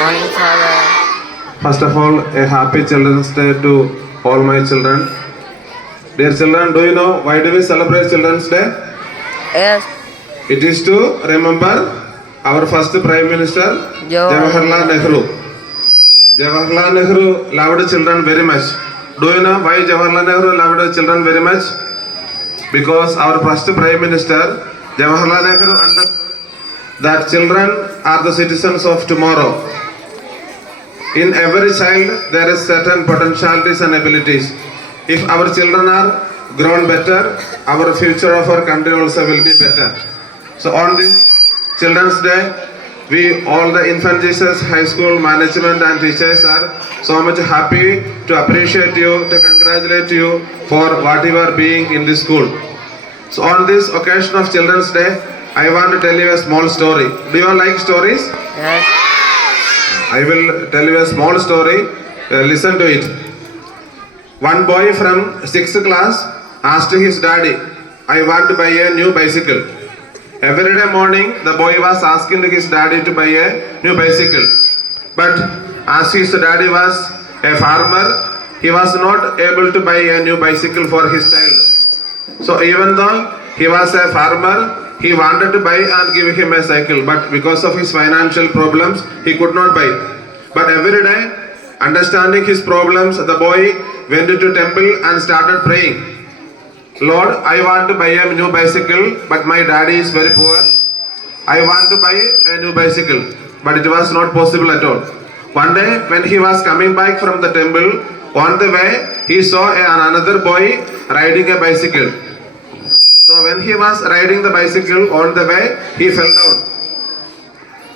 morning, Father. First of all, a happy Children's Day to all my children. Dear children, do you know why do we celebrate Children's Day? Yes, It is to remember our first Prime Minister, Jawaharlal Nehru. Jawaharlal Nehru loved children very much. Do you know why Jawaharlal Nehru loved children very much? Because our first Prime Minister, Jawaharlal Nehru, understood that children are the citizens of tomorrow. In every child, there is certain potentialities and abilities. If our children are grown better, our future of our country also will be better. So on this Children's Day, we all the Infant Jesus High School management and teachers are so much happy to appreciate you, to congratulate you for what you are being in this school. So on this occasion of Children's Day, I want to tell you a small story. Do you all like stories? yes, I will tell you a small story. Listen to it. One boy from 6th class asked his daddy, I want to buy a new bicycle. Every day morning, the boy was asking his daddy to buy a new bicycle. But as his daddy was a farmer, he was not able to buy a new bicycle for his child. So even though he was a farmer, he wanted to buy and give him a cycle. But because of his financial problems, he could not buy. But every day, understanding his problems, the boy went to temple and started praying. Lord, I want to buy a new bicycle, but my daddy is very poor. I want to buy a new bicycle, but it was not possible at all. One day, when he was coming back from the temple, on the way, he saw another boy riding a bicycle. So when he was riding the bicycle on the way, he fell down.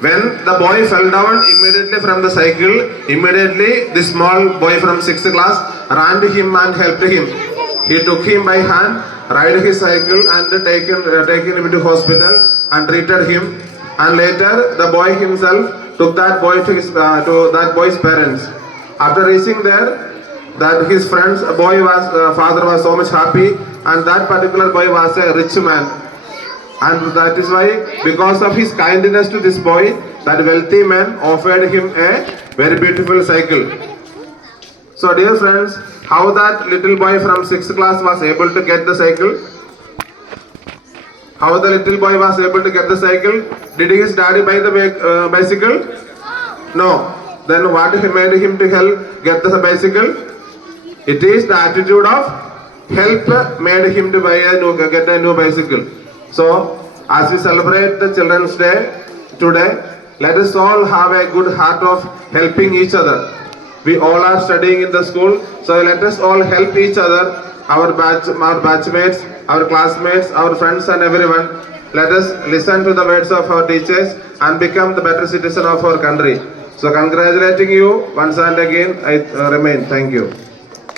When the boy fell down immediately from the cycle, immediately the small boy from 6th class ran to him and helped him. He took him by hand, ride his cycle and taken him to hospital and treated him. And later the boy himself took that boy to that boy's parents. After reaching there, that his friend's father was so much happy, and that particular boy was a rich man. And that is why, because of his kindness to this boy, that wealthy man offered him a very beautiful cycle. So dear friends, how that little boy from 6th class was able to get the cycle? How the little boy was able to get the cycle? Did his daddy buy the bicycle? No. Then what made him to help get the bicycle? It is the attitude of help made him to get a new bicycle. So, as we celebrate the Children's Day today, let us all have a good heart of helping each other. We all are studying in the school, so let us all help each other, our batchmates, our classmates, our friends and everyone. Let us listen to the words of our teachers and become the better citizen of our country. So congratulating you once and again, I remain. Thank you.